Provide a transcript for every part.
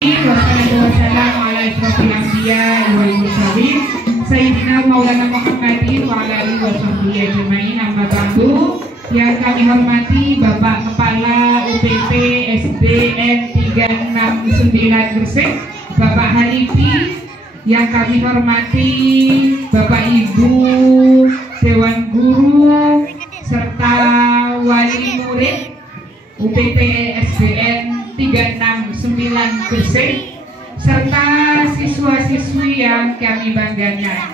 Wassalamualaikum warahmatullahi wabarakatuh. Sayyidina Maulana Muhammadin wa ala alihi washabbihi ajmain. Amma ba'du. Yang kami hormati Bapak Kepala UPT SDN 369 Gresik, Bapak Halifi. Yang kami hormati Bapak Ibu Dewan Guru serta wali murid UPT SDN 369 Gresik serta siswa-siswi yang kami banggakan.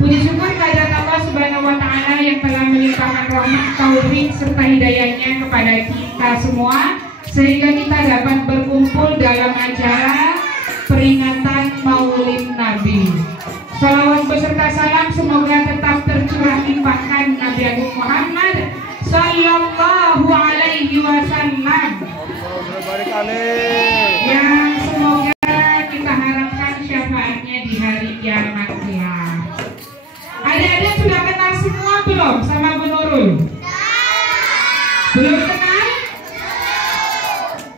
Puji syukur kehadirat Allah Subhanahu wa Ta'ala yang telah melimpahkan rahmat, taufik serta hidayahnya kepada kita semua sehingga kita dapat berkumpul dalam acara peringatan Maulid Nabi. Salawat beserta salam semoga tetap tercurah limpahkan Nabi Agung Muhammad Sallallahu Alaihi Wasallam yang semoga kita harapkan syafaatnya di hari kiamat kelak. Adik-adik sudah kenal semua belum sama Bu Nurul? Belum kenal?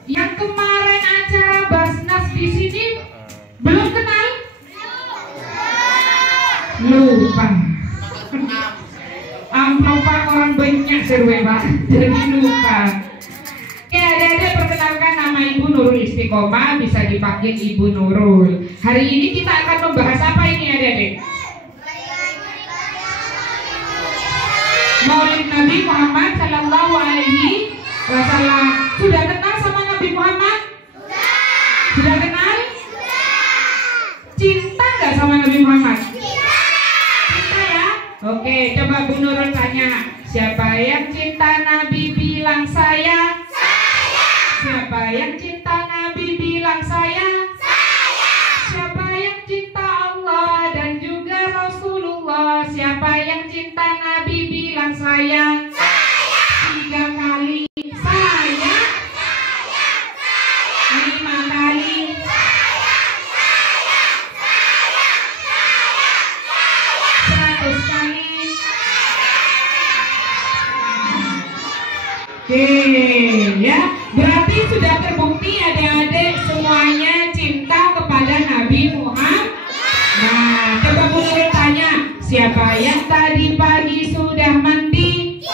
Yang kemarin acara Basnas di sini belum kenal? Lupa. Lupa orang banyak serwe Pak, jadi lupa. Oke, adik-adik perkenalkan nama Ibu Nurul Istiqomah, bisa dipanggil Ibu Nurul. Hari ini kita akan membahas apa ini adik-adik? Maulid Nabi Muhammad Sallallahu Alaihi Wasallam. Sudah kenal sama Nabi Muhammad? Sudah kenal? Cinta nggak sama Nabi Muhammad? Cinta ya? Oke, coba Bu Nurul tanya, siapa yang cinta Nabi bilang saya? Siapa yang cinta Nabi bilang saya? Siapa yang cinta Allah dan juga Rasulullah? Siapa yang cinta Nabi bilang saya? 3 kali saya. 5 kali. 100 kali. Oke ya. Berarti sudah terbukti adik-adik semuanya cinta kepada Nabi Muhammad. Nah, coba Bu Nurul tanya, siapa yang tadi pagi sudah mandi?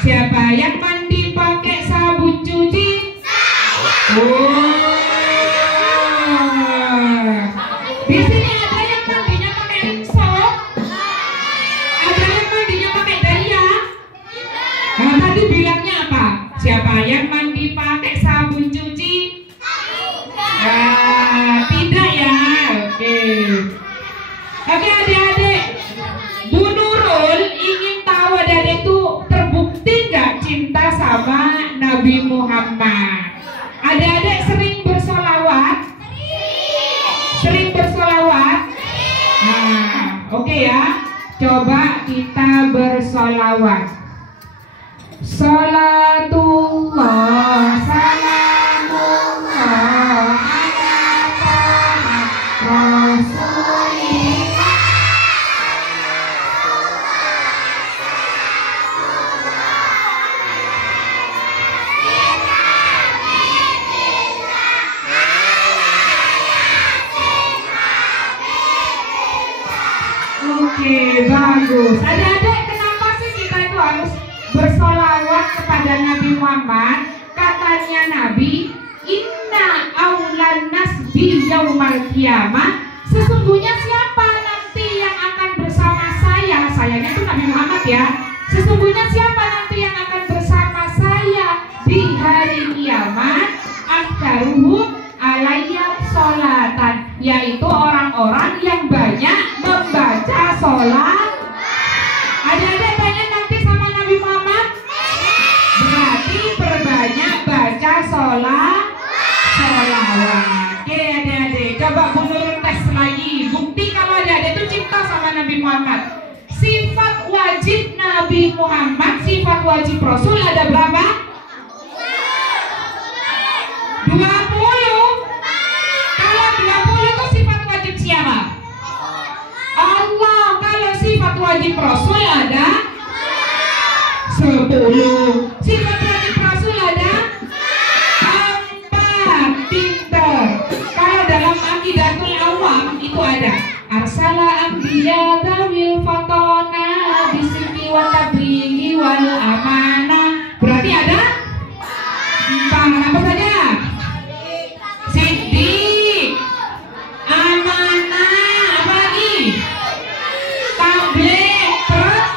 Siapa yang mandi pakai sabun cuci? Oh, di sini ada yang mandinya pakai sop, ada yang mandinya pakai daya. Nah, tadi bilangnya apa? Siapa yang mandi pakai sabun cuci? Tidak ya. Oke. Oke adik-adik, Bu Nurul ingin tahu adik-adik itu terbukti nggak cinta sama Nabi Muhammad? Adik-adik sering bersolawat? Sering bersolawat? Nah, oke ya. Coba kita bersolawat. Salatullah salamullah ala Rasulillah. Oke, bagus. Adik-adik, kenapa sih kita itu harus bersolawat kepada Nabi Muhammad? Katanya Nabi, inna aulan nasbi yaumal qiyamah, sesungguhnya siapa nanti yang akan bersama saya? Sayanya itu Nabi Muhammad ya. Sesungguhnya siapa nanti yang akan bersama saya di hari kiamat? Aktaruhum alayya sholatan, yaitu orang-orang yang banyak membaca sholat. Adik-adik pengen nanti sama Nabi Muhammad? Berarti perbanyak baca sholawat. Oke adik-adik, coba Bu Nurul tes lagi. Bukti kalau adik-adik itu cinta sama Nabi Muhammad. Sifat wajib Nabi Muhammad, sifat wajib Rasul ada berapa? 20. Kalau 20 itu sifat wajib siapa? Allah. Kalau sifat wajib Rasul ada 10. Sifat wajib Rasul ada 4. Pintar. ya dawil fatona bisiki wa tablighi wal amanah. Berarti ada empat, apa saja? Siddiq, amanah, apa lagi? Tabligh, terus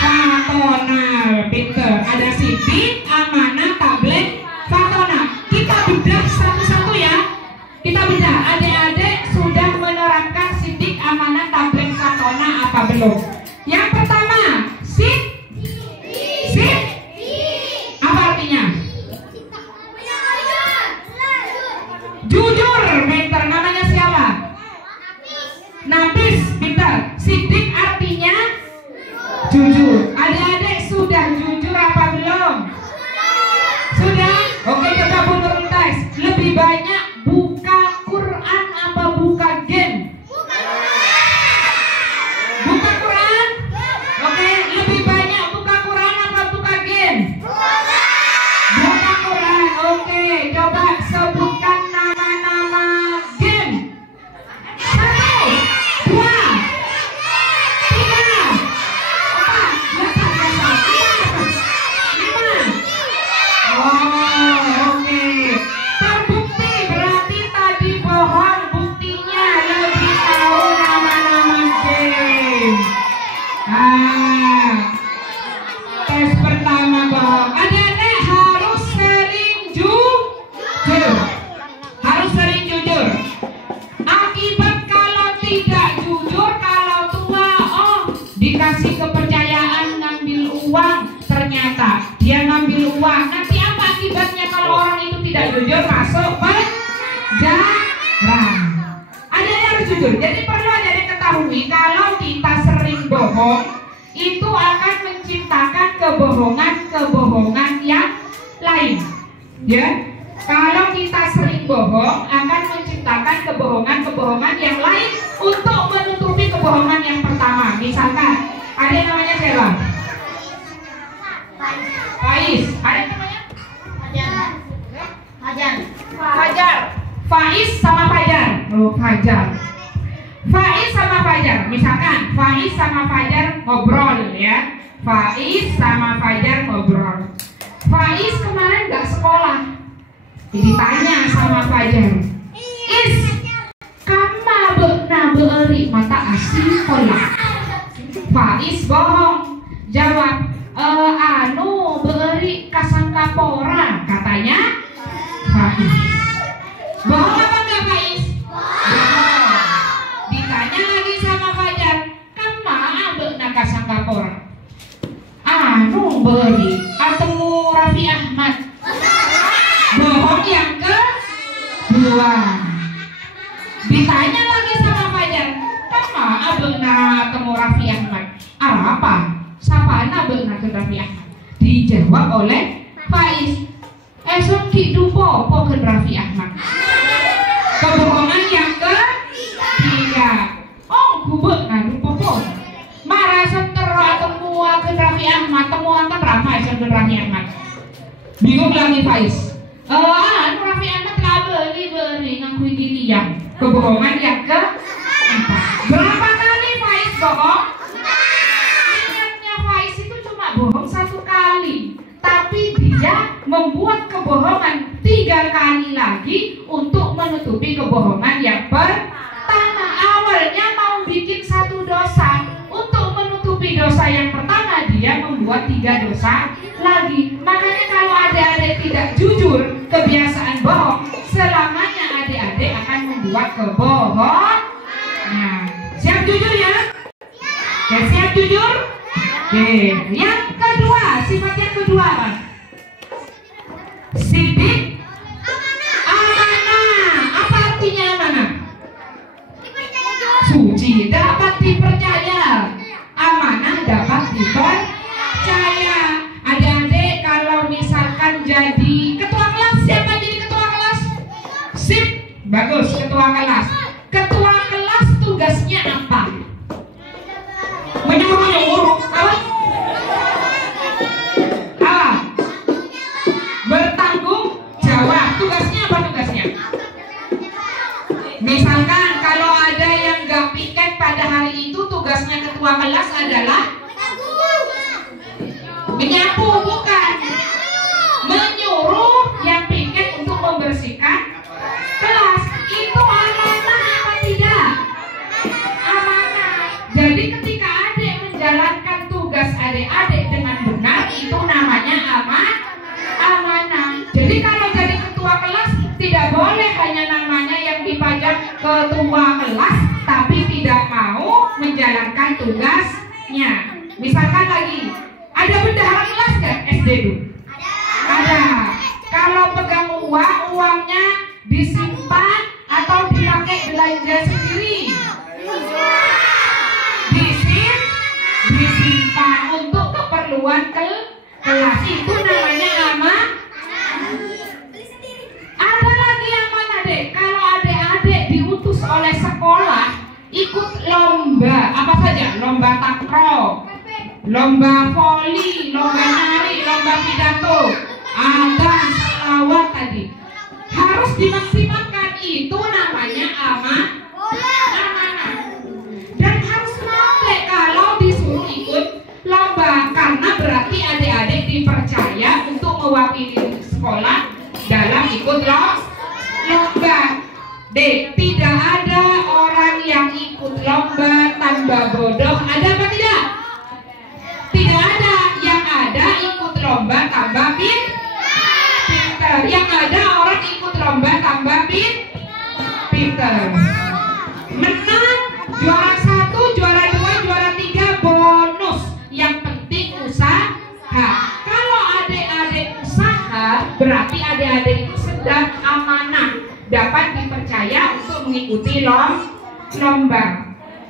fatona. Pinter. Ada siddiq, amanah, tabligh, fatona. Kita bedah satu-satu ya. Kita bedah. Adik-adik sudah menerapkan siddiq, amanah, tabligh, fatona apa belum? Yang pertama, sid. Apa artinya? Jujur. Pinter. Namanya siapa? Nafis. Pinter. Siddiq artinya jujur. Adik-adik sudah jujur apa belum? Sudah? Oke, kita mundur tes. Lebih banyak buka Quran apa buka game? Buka Quran? Oke, lebih banyak buka Quran apa buka game? Buka Quran. Oke, coba sebutkan nama-nama game. 1, 2, 3, 4, 5. Oke. Terbukti berarti tadi bohong. Buktinya lebih tahu nama-nama game. Tes pertama bohong. Adik-adik harus sering jujur. Harus sering jujur. Akibat kalau tidak jujur, kalau tua, dikasih kepercayaan ngambil uang, ternyata dia ngambil uang. Nanti apa akibatnya kalau orang itu tidak jujur? Masuk penjara. Adik-adik harus jujur. Jadi perlu adik-adik ketahui kalau kita sering bohong, itu akan menciptakan kebohongan yang lain. Ya, kalau kita sering bohong akan menciptakan kebohongan yang lain untuk menutupi kebohongan yang pertama. Misalkan, ada yang namanya siapa? Faiz. Ada yang namanya? Fajar. Faiz sama Fajar. Fajar. Faiz sama Fajar. Misalkan Faiz sama Fajar ngobrol ya. Faiz sama Fajar ngobrol. Faiz kemarin nggak sekolah. Ditanya sama Fajar, Is, kama beuna beuri mata asih sekolah. Faiz bohong. Jawab, anu beuri kasangkapora, katanya Faiz. Bohong apa enggak Faiz? Bohong. Ditanya lagi sama Fajar, kama beuna kasangkapora. Anu beuri atemu Raffi Ahmad. Bohong yang kedua. Ditanya lagi sama Fajar, kama beuna temu Raffi Ahmad. Apa? Sapana beuna ke Raffi Ahmad? Dijawab oleh Faiz, esok ki dupo po ke Raffi Ahmad. Kebohongan yang ketiga. Gubek dupo po. Marah sentero temu ke Raffi Ahmad, temuan kan ramai ke Raffi Ahmad. Bingung lagi Faiz. Anu Raffi Ahmad lah beri ngakui diri yang. Kebohongan yang keempat. Berapa kali Faiz bohong? Ingatnya Faiz itu cuma bohong 1 kali, tapi dia membuat kebohongan 3 kali lagi untuk menutupi kebohongan yang pertama. Awalnya mau bikin 1 dosa, untuk menutupi dosa yang pertama dia membuat 3 dosa lagi. Makanya kalau adik-adik tidak jujur, kebiasaan bohong, selamanya adik-adik akan membuat kebohongan. Siap jujur ya? Ya, siap jujur? Oke. Yang kedua, sifat yang kedua apa? Siddiq, amanah. Apa artinya amanah? Suci, dapat dipercaya. Amanah dapat dipercaya. Adik-adik kalau misalkan jadi ketua kelas, siapa jadi ketua kelas? Sip, bagus, ketua kelas. Ketua kelas tugasnya apa? Menyuruh-nyuruh. Apa? Bertanggung jawab. Tugasnya apa tugasnya? Misalkan kalau ada yang gak piket pada tugasnya ketua kelas adalah menyapu, bukan menyuruh yang piket untuk membersihkan kelas. Itu amanah apa tidak? Amanah. Jadi ketika adik menjalankan tugas adik-adik dengan benar, itu namanya amanah. Jadi kalau jadi ketua kelas tidak boleh hanya namanya yang dipajang ketua kelas tapi tidak mau menjalankan tugasnya. Misalkan lagi ada bendahara kelas nggak SD dulu? Ada. Kalau pegang uangnya disimpan atau dipakai belanja sendiri? Disimpan untuk keperluan kelas. Itu namanya amanah. Ada lagi amanah, Dek. Kalau adik-adik diutus oleh sekolah ikut lomba apa saja, lomba takraw, lomba voli, lomba nari, lomba pidato, adzan, selawat tadi, harus dimaksimalkan. Itu namanya amanah. Dan harus mau kalau disuruh ikut lomba, karena berarti adik-adik dipercaya untuk mewakili sekolah dalam ikut lomba. Dek, tidak ada orang yang ikut lomba tambah bodoh. Ada apa tidak? Tidak ada. Yang ada ikut lomba tambah pinter. Yang ada orang ikut lomba tambah pinter. Menang juara 1, juara 2, juara 3 bonus. Yang penting usaha. Kalau adik-adik usaha, berarti adik-adik itu sedang amanah, dapat dipercaya untuk mengikuti lomba.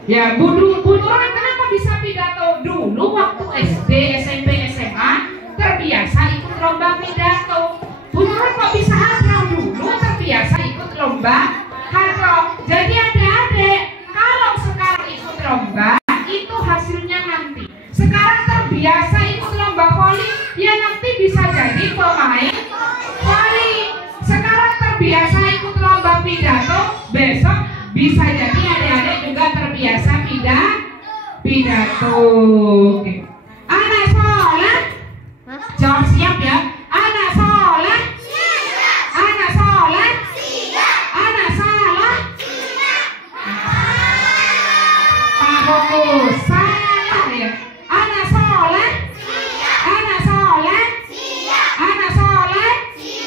Ya, Bu Nurul kenapa bisa pidato? Dulu waktu SD, SMP, SMA terbiasa ikut lomba pidato. Bu Nurul kok bisa hadrah? Dulu terbiasa ikut lomba hadrah. Jadi adik-adik, kalau sekarang ikut lomba, itu hasilnya nanti. Sekarang terbiasa ikut lomba voli, ya nanti bisa jadi pemain voli. Sekarang terbiasa ikut lomba pidato, besok bisa jadi adik-adik juga terbiasa pidato. Oke. Anak soleh, jawab siap ya. Anak soleh, anak soleh, anak salah. Pak Fokus salah ya. Anak soleh, anak soleh, anak soleh,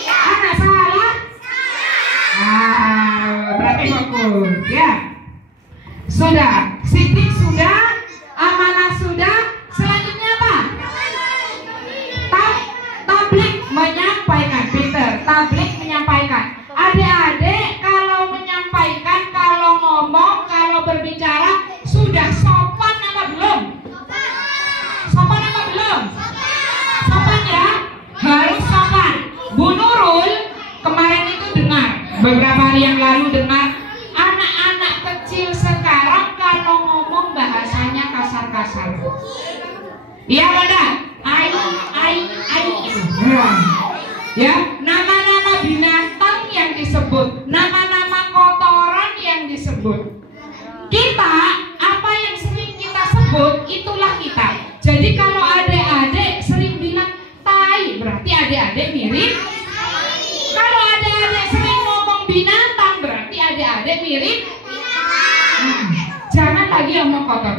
anak salah. Berarti fokus ya. Sudah, sidik sudah, amanah sudah. Selanjutnya apa? Tablik menyampaikan. Peter, tablik menyampaikan. Adik-adik kalau menyampaikan, kalau ngomong, kalau berbicara sudah sopan apa belum? Sopan apa belum? Sopan ya, harus sopan. Bu Nurul kemarin itu dengar, beberapa hari yang lalu dengar, anak-anak kecil sekarang kalau ngomong bahasanya kasar-kasar. Iya ada, ya, nama-nama binatang yang disebut, nama-nama kotoran yang disebut. Kita, apa yang sering kita sebut, itulah kita. Jadi kalau adik-adik sering bilang tai, berarti adik-adik mirip. Kalau adik-adik sering ngomong binatang, berarti adik-adik mirip. Jangan lagi ngomong kotor.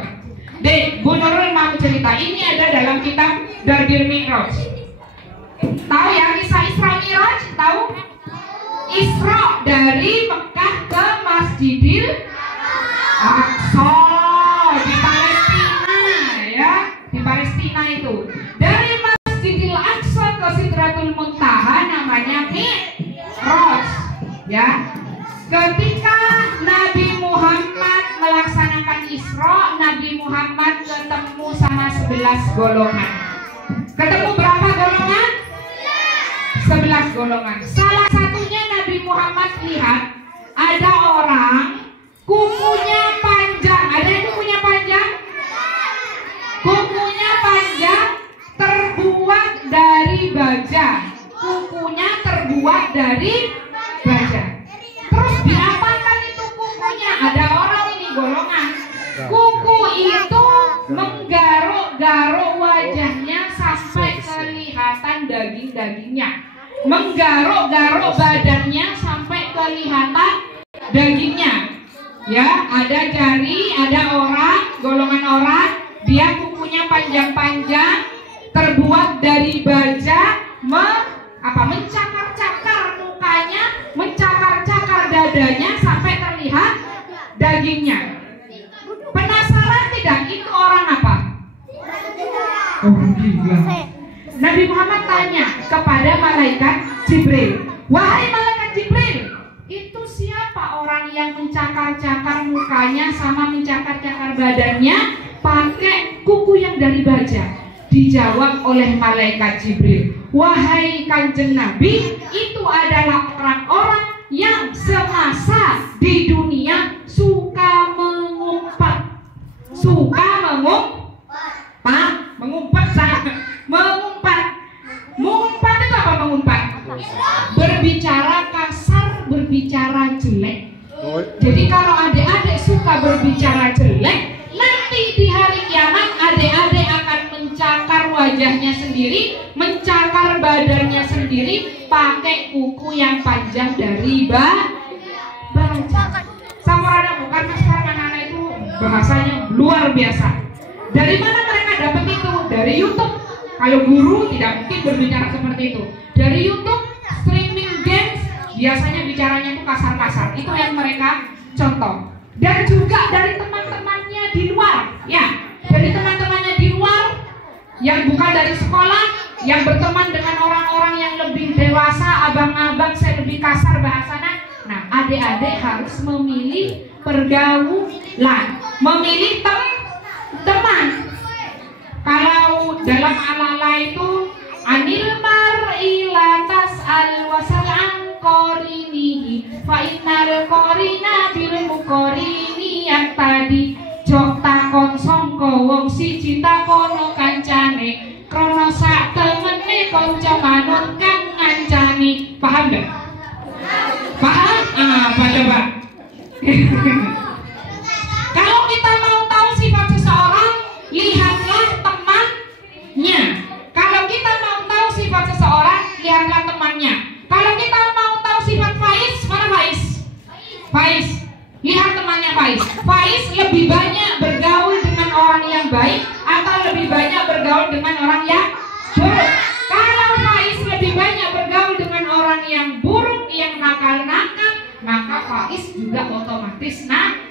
Dek, Bu Nurul mau cerita, ini ada dalam kitab Dardir Mi'raj. Tahu ya kisah Isra Mi'raj? Tahu? Isra dari Mekah ke Masjidil Aqsa di Palestina ya, di Palestina itu. Dari Masjidil Aqsa ke Sidratul Muntaha namanya Mi'raj ya. Ketika Nabi Muhammad melaksanakan Isra, Nabi Muhammad ketemu sama 11 golongan. Ketemu berapa golongan? 11 golongan. Salah satunya Nabi Muhammad lihat ada orang kukunya panjang. Ada yang kukunya panjang? Kukunya panjang terbuat dari baja. Kukunya terbuat dari baja. Terus diapakan itu kukunya? Ada orang ini golongan. Kuku itu dagingnya, menggaruk-garuk badannya sampai kelihatan dagingnya. Ya, ada jari, ada orang, golongan orang, dia kukunya panjang-panjang, terbuat dari baja, mencakar-cakar mukanya, mencakar-cakar dadanya sampai terlihat dagingnya. Penasaran tidak itu orang apa? Oh gila. Nabi Muhammad tanya kepada malaikat Jibril, wahai malaikat Jibril, itu siapa orang yang mencakar-cakar mukanya sama mencakar-cakar badannya pakai kuku yang dari baja? Dijawab oleh malaikat Jibril, wahai kanjeng Nabi, itu adalah orang-orang yang semasa di dunia suka mengumpat. Suka mengumpat itu apa mengumpat? Berbicara kasar, berbicara jelek. Jadi kalau adik-adik suka berbicara jelek, nanti di hari kiamat adik-adik akan mencakar wajahnya sendiri, mencakar badannya sendiri pakai kuku yang panjang dari baja. Samarana bukan sekarang anak-anak itu bahasanya luar biasa. Dari mana mereka dapat itu? Dari YouTube. Kalau guru tidak mungkin berbicara seperti itu. Dari YouTube, streaming games, biasanya bicaranya itu kasar-kasar. Itu yang mereka contoh. Dan juga dari teman-temannya di luar, ya, dari teman-temannya di luar yang bukan dari sekolah, yang berteman dengan orang-orang yang lebih dewasa, abang-abang, saya lebih kasar bahasanya. Nah, adik-adik harus memilih pergaulan, memilih teman. Kalau dalam ala-ala itu anil mar'i la tas'al wasal an qarinihi fa innal qarina bil muqarini yang tadi jok takon sangka wong siji takono kancane krana sak temene kanca manut kang ngancani. Paham enggak? Paham? Apa coba? Kalau kita mau tahu sifat seseorang, lihatlah temannya. Kalau kita mau tahu sifat seseorang, lihatlah temannya. Kalau kita mau tahu sifat Faiz, mana Faiz? Faiz, lihat temannya Faiz. Faiz lebih banyak bergaul dengan orang yang baik atau lebih banyak bergaul dengan orang yang buruk? Kalau Faiz lebih banyak bergaul dengan orang yang buruk, yang nakal-nakal, maka Faiz juga otomatis nakal.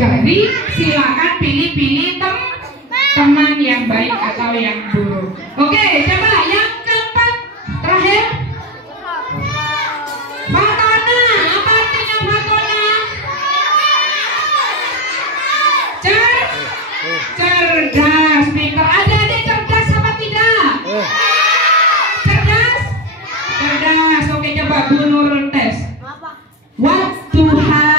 Jadi silakan pilih-pilih teman yang baik atau yang buruk. Oke, coba yang keempat terakhir. Fatona, apa artinya fatona? Cerdas, pintar. Adik-adik cerdas apa tidak? Cerdas? Cerdas. Oke, coba Bu Nurul tes. Wadduha.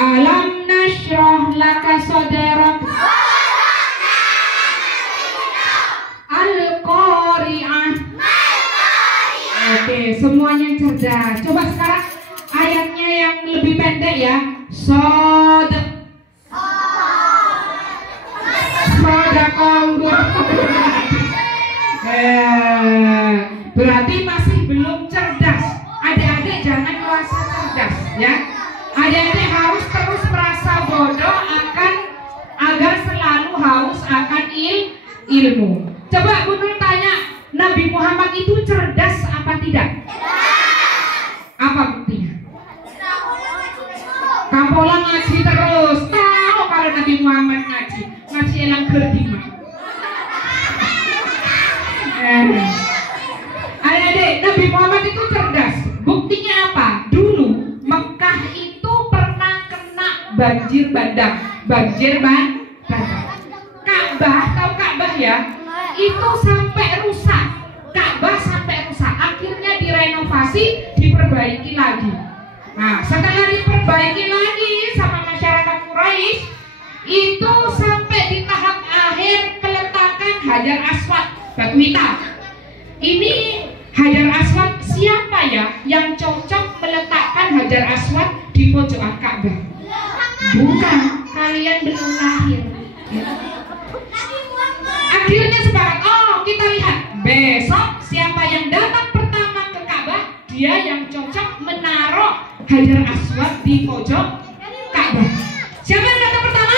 Alam nashrah laka sadrak. Al-Qari'ah. Oke, semuanya cerdas. Coba sekarang ayatnya yang lebih pendek ya. Berarti masih belum cerdas. Adik-adik jangan merasa cerdas ya. Adik-adik harus terus merasa bodoh agar selalu haus akan ilmu. Coba Bu Nur tanya, Nabi Muhammad itu cerdas apa tidak? Apa buktinya? Kampola ngaji terus. Tahu kalau Nabi Muhammad ngaji elang gerdima. Adik-adik, Nabi Muhammad itu cerdas. Buktinya apa? Dulu Mekah itu pernah kena banjir bandang. Ka'bah, tahu Ka'bah ya? Itu sampai rusak. Ka'bah sampai rusak. Akhirnya direnovasi, diperbaiki lagi. Nah, setelah diperbaiki lagi sama masyarakat Quraisy, itu sampai di tahap akhir peletakan Hajar Aswad, batu hitam. Ini Hajar Aswad siapa ya yang cocok meletakkan Hajar Aswad di pojokan Ka'bah? Bukan, kalian belum lahir. Besok siapa yang datang pertama ke Ka'bah, dia yang cocok menaruh Hajar Aswad di pojok Ka'bah. Siapa yang datang pertama?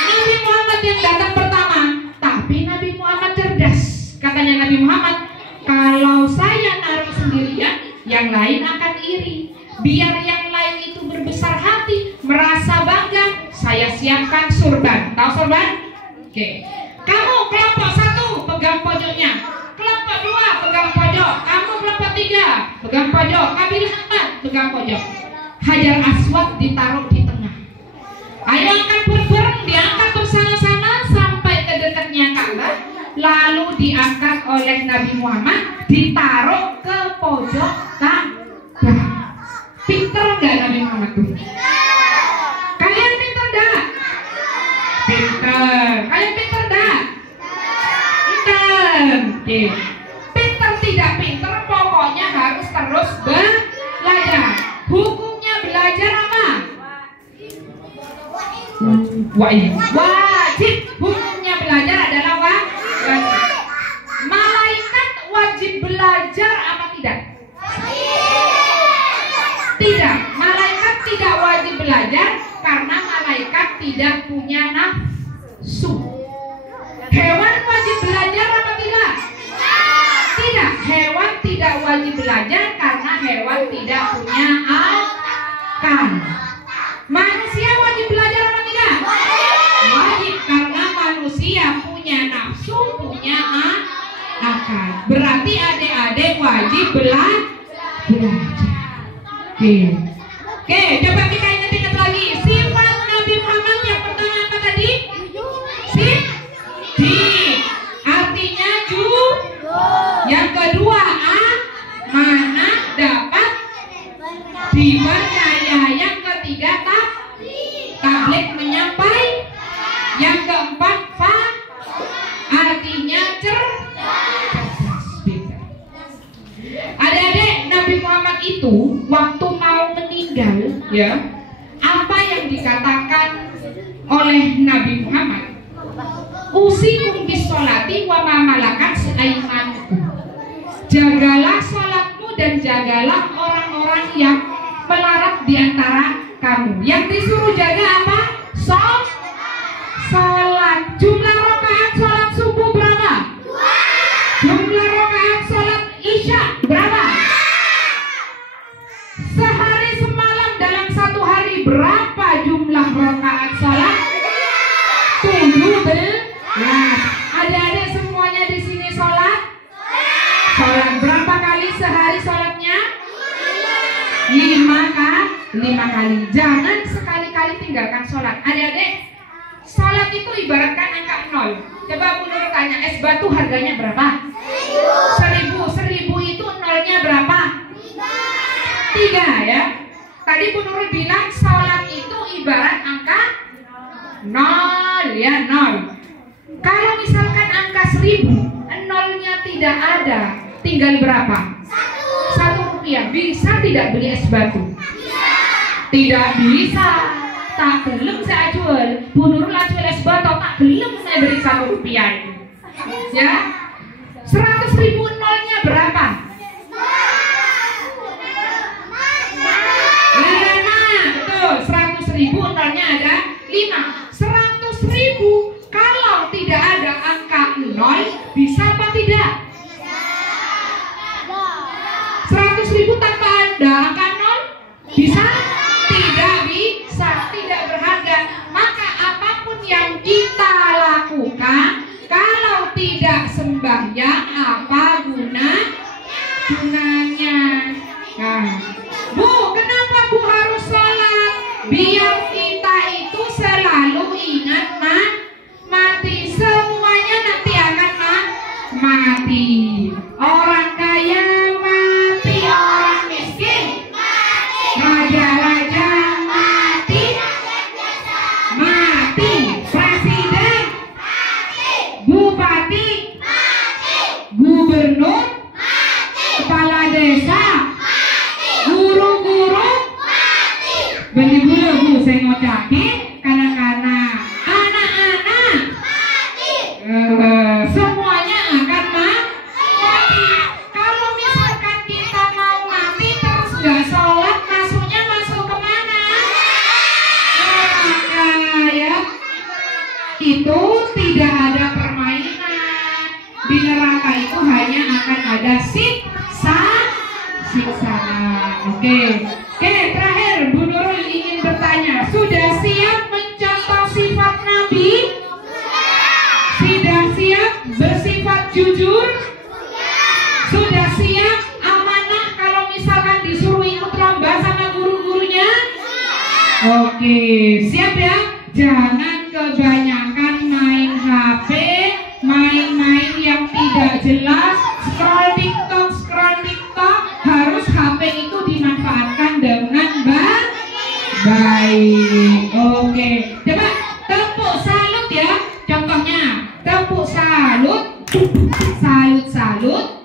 Nabi Muhammad yang datang pertama. Tapi Nabi Muhammad cerdas. Katanya Nabi Muhammad, kalau saya naruh sendirian, yang lain akan iri. Biar yang lain itu berbesar hati, merasa bangga, saya siapkan surban. Tahu surban? Oke. Kamu kelompok 1 pegang pojoknya, kelompok 2 pegang pojok, kamu kelompok 3 pegang pojok, kabilah 4 pegang pojok. Hajar Aswad ditaruh di tengah. Ayo angkat bareng, diangkat bersama-sama sampai ke dekatnya Ka'bah, lalu diangkat oleh Nabi Muhammad, ditaruh ke pojok Ka'bah. Pinter nggak Nabi Muhammad tuh? Kalian pinter nggak? Pinter. Kalian pinter nggak? Pinter. Oke. Pinter tidak pinter, pokoknya harus terus belajar. Hukumnya belajar apa? Wajib. Hukumnya belajar adalah wajib. Malaikat wajib belajar apa tidak? Tidak, malaikat tidak wajib belajar karena malaikat tidak punya nafsu. Hewan wajib belajar apa tidak? Tidak, hewan tidak wajib belajar karena hewan tidak punya akal. Manusia wajib belajar apa tidak? Wajib karena manusia punya nafsu, punya akal. Berarti adik-adik wajib belajar. Oke, coba kita ingat lagi. Sifat Nabi Muhammad yang pertama apa tadi? Siddiq. Artinya yang kedua amanah, dapat dipercaya. Yang ketiga tabligh, menyampaikan. Yang keempat artinya cerdas. Adik-adik, Nabi Muhammad itu waktu mau meninggal, ya, apa yang dikatakan oleh Nabi Muhammad? Usikum bis sholati wa ma malakat aimanukum. Jagalah sholatmu dan jagalah orang-orang yang melarat di antara kamu. Yang disuruh jaga apa? Sholat. Jumlah rakaat sholat subuh berapa? 2. Jumlah rakaat sholat isya berapa? Sehari semalam dalam satu hari berapa jumlah rakaat sholat? 17. Adik-adik semuanya di sini sholat? Sholat berapa kali sehari sholatnya? 5 kali. Jangan sekali-kali tinggalkan sholat. Adik-adik, sholat itu ibaratkan angka 0. Coba Bu Nur tanya, es batu harganya berapa? 1000. 1000 itu nolnya berapa? 3 ya. Tadi Bu Nur bilang sholat itu ibarat angka 0 ya, 0. Kalau misalkan angka 1000, nolnya tidak ada, tinggal berapa? 1 rupiah. Bisa tidak beli es batu? Tidak bisa. Tak gelem saya jual. Bu Nurul jual es batu, tak gelem saya beri 1 rupiah itu. Ya. 100.000 nolnya berapa? 5. Betul. 100.000 nolnya ada 5. 100.000 kalau tidak ada angka 0 bisa apa tidak? 100.000 tanpa ada angka 0 bisa? Tidak bisa, tidak berharga. Maka apapun yang kita lakukan, kalau tidak sembahyang, apa gunanya? Nah, Bu, kenapa Bu harus sholat? Biar kita itu selalu ingat mati. Semuanya nanti akan mati. Orang kaya mati, orang miskin raja-raja mati, presiden, bupati, gubernur, kepala desa, guru-guru, beli-beli Bu, saya ngocaki, kanak-kanak, anak-anak, semuanya akan Oke, terakhir Bu Nurul ingin bertanya, sudah siap mencontoh sifat Nabi? Sudah siap bersifat jujur? Sudah siap amanah kalau misalkan disuruh ikut lomba sama guru-gurunya? Oke, siap ya? Jangan kebanyakan main HP, main-main yang tidak jelas, scroll TikTok, harus HP itu dimanfaatkan dengan baik. Oke, coba tepuk salut ya. Contohnya, tepuk salut, salut.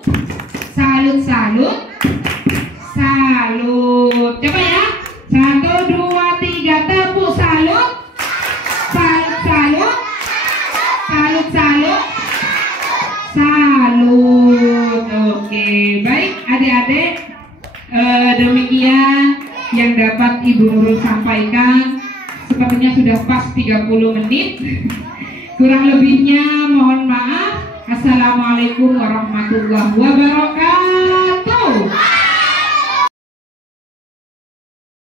Coba ya, 1, 2, 3, tepuk salut. Oke, baik adik-adik, demikian yang dapat Ibu Nurul sampaikan. Sepertinya sudah pas 30 menit. Kurang lebihnya mohon maaf. Assalamualaikum warahmatullahi wabarakatuh.